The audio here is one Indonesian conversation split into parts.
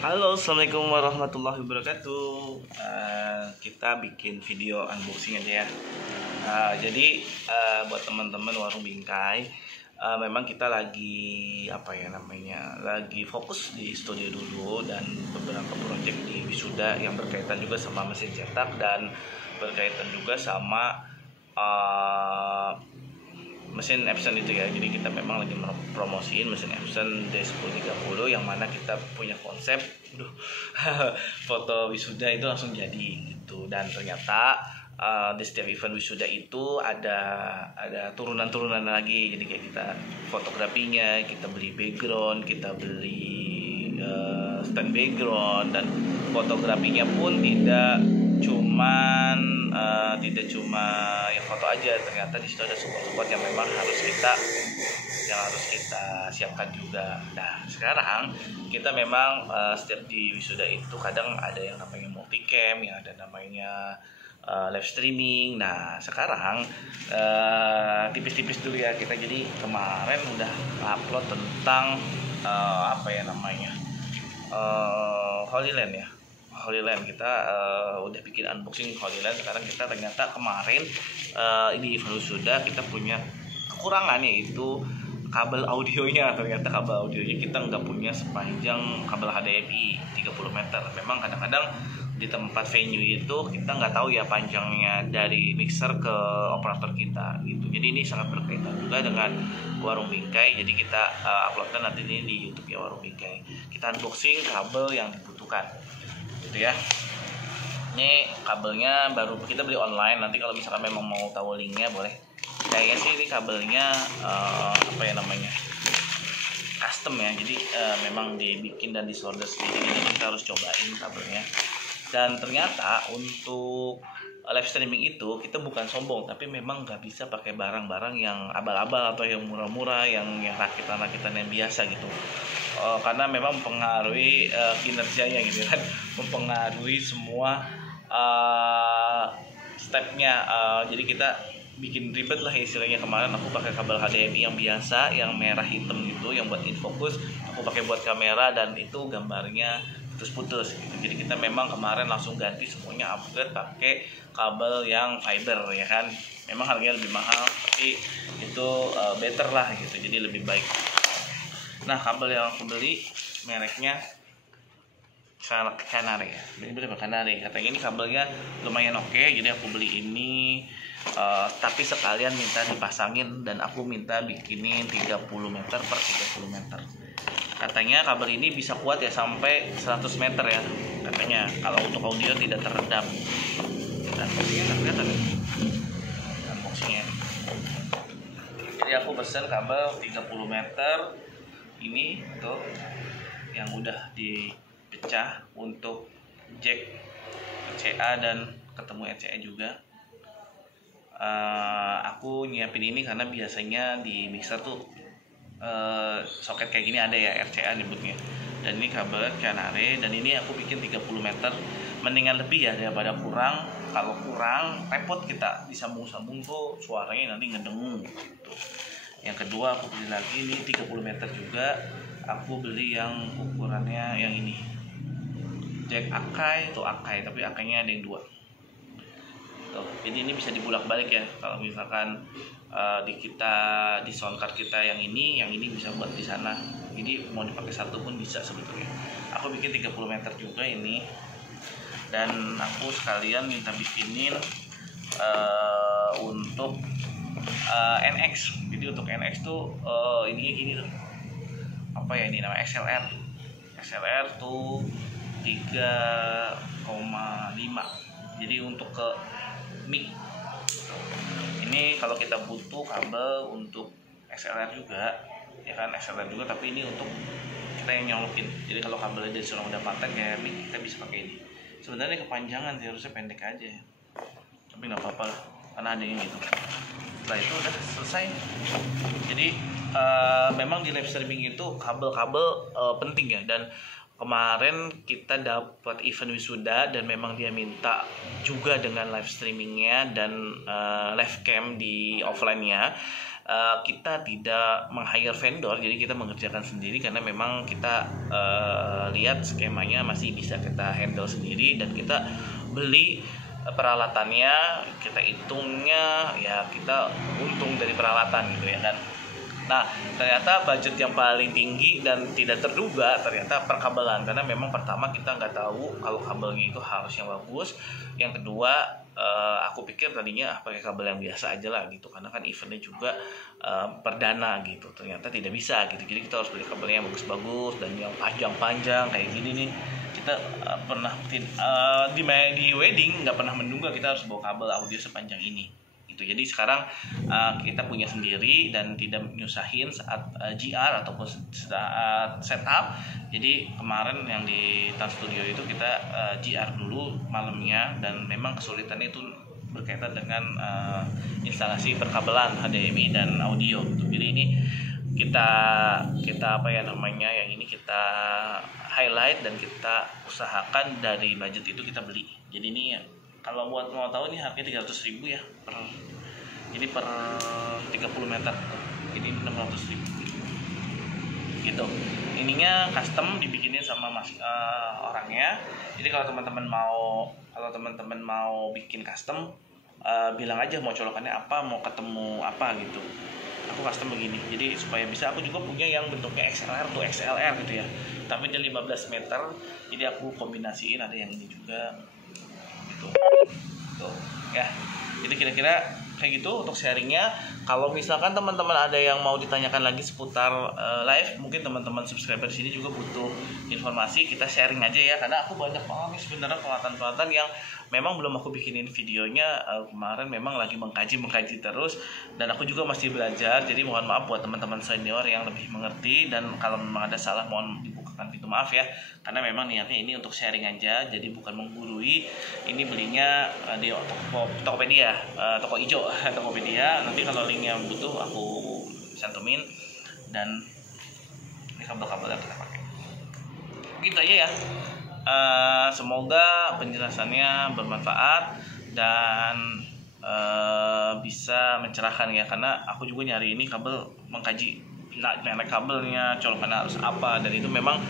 Halo, assalamualaikum warahmatullahi wabarakatuh. Kita bikin video unboxing aja ya. Jadi buat teman-teman warung bingkai, memang kita lagi lagi fokus di studio dulu dan beberapa proyek di wisuda yang berkaitan juga sama mesin cetak dan berkaitan juga sama mesin Epson itu ya. Jadi kita memang lagi promosiin mesin Epson D1030 yang mana kita punya konsep foto wisuda itu langsung jadi gitu. Dan ternyata di setiap event wisuda itu ada turunan-turunan lagi. Jadi kayak kita fotografinya, kita beli background, kita beli stand background, dan fotografinya pun tidak cuma ya foto aja. Ternyata di situ ada support yang memang harus kita siapkan juga. Nah, sekarang kita memang setiap di wisuda itu kadang ada yang namanya multicam, yang ada namanya live streaming. Nah, sekarang tipis-tipis dulu ya kita. Jadi kemarin udah upload tentang Holy Land ya. Holy Land kita udah bikin unboxing Holy Land. Sekarang kita ternyata kemarin di event wisuda kita punya kekurangan, yaitu kabel audionya. Ternyata kabel audionya kita nggak punya sepanjang kabel HDMI 30 meter. Memang kadang-kadang di tempat venue itu kita nggak tahu ya panjangnya dari mixer ke operator kita gitu. Jadi ini sangat berkaitan juga dengan warung bingkai. Jadi kita uploadkan nanti ini di YouTube ya, warung bingkai. Kita unboxing kabel yang dibutuhkan gitu ya. Ini kabelnya baru kita beli online. Nanti kalau misalkan memang mau tahu linknya boleh. Kayaknya sih ini kabelnya custom ya. Jadi memang dibikin dan disolder sendiri. Jadi kita harus cobain kabelnya. Dan ternyata untuk live streaming itu kita bukan sombong, tapi memang nggak bisa pakai barang-barang yang abal-abal atau yang murah-murah, yang rakitan-rakitan yang biasa gitu. Karena memang mempengaruhi kinerjanya gitu kan, mempengaruhi semua stepnya. Jadi kita bikin ribet lah istilahnya. Kemarin aku pakai kabel HDMI yang biasa, yang merah hitam gitu, yang buat infocus. Aku pakai buat kamera dan itu gambarnya putus-putus gitu. Jadi kita memang kemarin langsung ganti semuanya, upgrade pakai kabel yang fiber ya kan. Memang harganya lebih mahal, tapi itu better lah gitu, jadi lebih baik. Nah, kabel yang aku beli mereknya Canare ya. Ini berapa Canare? Katanya ini kabelnya lumayan oke, jadi aku beli ini. Tapi sekalian minta dipasangin dan aku minta bikinin 30 meter per 30 meter. Katanya kabel ini bisa kuat ya sampai 100 meter ya. Katanya kalau untuk audio tidak teredam. Dan unboxingnya nggak kelihatan ya. Unboxingnya. Jadi aku pesen kabel 30 meter. Ini tuh yang udah dipecah untuk jack RCA dan ketemu RCA juga. Aku nyiapin ini karena biasanya di mixer tuh soket kayak gini ada ya, RCA nyebutnya. Dan ini kabel Canare, dan ini aku bikin 30 meter. Mendingan lebih ya daripada kurang. Kalau kurang repot kita disambung-sambung tuh suaranya nanti ngedengung gitu. Yang kedua aku beli lagi ini 30 meter juga. Aku beli yang ukurannya yang ini, jack Akai tuh Akai, tapi Akainya ada yang 2 tuh. Jadi ini bisa dibulak-balik ya. Kalau misalkan di sound card kita yang ini bisa buat di sana. Jadi mau dipakai satu pun bisa sebetulnya. Aku bikin 30 meter juga ini. Dan aku sekalian minta bikinin untuk NX. Jadi untuk NX tuh ininya gini tuh. Apa ya ini namanya, XLR tuh 3,5. Jadi untuk ke mic ini kalau kita butuh kabel untuk XLR juga ya kan, XLR juga, tapi ini untuk kita yang nyolokin. Jadi kalau kabelnya dari sana udah paten kayak mic, kita bisa pakai ini. Sebenarnya kepanjangan sih, harusnya pendek aja ya, tapi nggak apa-apa lah karena ada yang gitu. Setelah itu udah selesai. Jadi memang di live streaming itu kabel-kabel penting ya. Dan kemarin kita dapat event wisuda dan memang dia minta juga dengan live streamingnya dan live cam di offline-nya. kita tidak meng-hire vendor, jadi kita mengerjakan sendiri karena memang kita lihat skemanya masih bisa kita handle sendiri, dan kita beli peralatannya, kita hitungnya ya kita untung dari peralatan gitu ya kan. Nah, ternyata budget yang paling tinggi dan tidak terduga ternyata perkabelan, karena memang pertama kita nggak tahu kalau kabelnya itu harus yang bagus. Yang kedua, aku pikir tadinya pakai kabel yang biasa aja lah gitu, karena kan eventnya juga perdana gitu. Ternyata tidak bisa gitu, jadi kita harus beli kabelnya yang bagus-bagus dan yang panjang-panjang kayak gini nih. Kita pernah di wedding nggak pernah menduga kita harus bawa kabel audio sepanjang ini. Jadi sekarang kita punya sendiri dan tidak nyusahin saat GR ataupun saat setup. Jadi kemarin yang di Trans Studio itu kita GR dulu malamnya, dan memang kesulitannya itu berkaitan dengan instalasi perkabelan HDMI dan audio gitu. Jadi ini kita apa ya namanya, yang ini kita highlight dan kita usahakan dari budget itu kita beli. Jadi ini kalau buat mau tahu, ini harganya 300.000 ya per 30 meter, ini 600.000 gitu. Ininya custom dibikinin sama orangnya. Jadi kalau teman-teman mau bikin custom, bilang aja mau colokannya apa, mau ketemu apa gitu. Aku custom begini, jadi supaya bisa. Aku juga punya yang bentuknya XLR tuh, XLR gitu ya, tapi dia 15 meter, jadi aku kombinasiin, ada yang ini juga tuh ya. Jadi kira-kira kayak gitu untuk sharingnya. Kalau misalkan teman-teman ada yang mau ditanyakan lagi seputar live, mungkin teman-teman subscriber sini juga butuh informasi, kita sharing aja ya, karena aku banyak banget nih sebenarnya peralatan-peralatan yang memang belum aku bikinin videonya. Kemarin memang lagi mengkaji terus, dan aku juga masih belajar. Jadi mohon maaf buat teman-teman senior yang lebih mengerti, dan kalau memang ada salah mohon dibukakan pintu maaf ya, karena memang niatnya ini untuk sharing aja, jadi bukan menggurui. Ini belinya di Tokopedia, toko hijau Tokopedia. Nanti kalau linknya butuh aku cantumin, dan ini kabel-kabel yang kita pakai. Gitu aja ya. Semoga penjelasannya bermanfaat dan bisa mencerahkan ya, karena aku juga nyari ini kabel, mengkaji merek kabelnya, colokannya harus apa, dan itu memang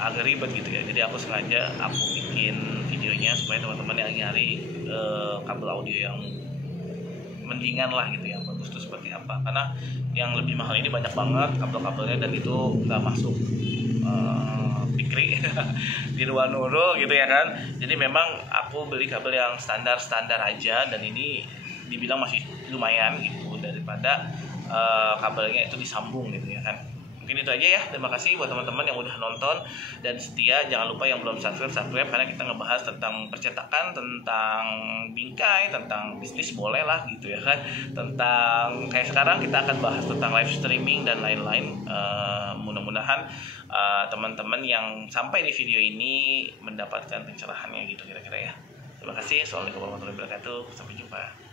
agak ribet gitu ya. Jadi aku sengaja bikin videonya supaya teman-teman yang nyari kabel audio yang mendingan lah gitu, yang bagus tuh seperti apa. Karena yang lebih mahal ini banyak banget kabel-kabelnya, dan itu nggak masuk pikri di luar Nurul gitu ya kan. Jadi memang aku beli kabel yang standar aja, dan ini dibilang masih lumayan gitu daripada kabelnya itu disambung gitu ya kan. Mungkin itu aja ya. Terima kasih buat teman-teman yang udah nonton dan setia. Jangan lupa yang belum subscribe, karena kita ngebahas tentang percetakan, tentang bingkai, tentang bisnis boleh lah gitu ya kan. Tentang kayak sekarang kita akan bahas tentang live streaming dan lain-lain. Mudah-mudahan teman-teman yang sampai di video ini mendapatkan pencerahannya gitu kira-kira ya. Terima kasih. Assalamualaikum warahmatullahi wabarakatuh. Sampai jumpa.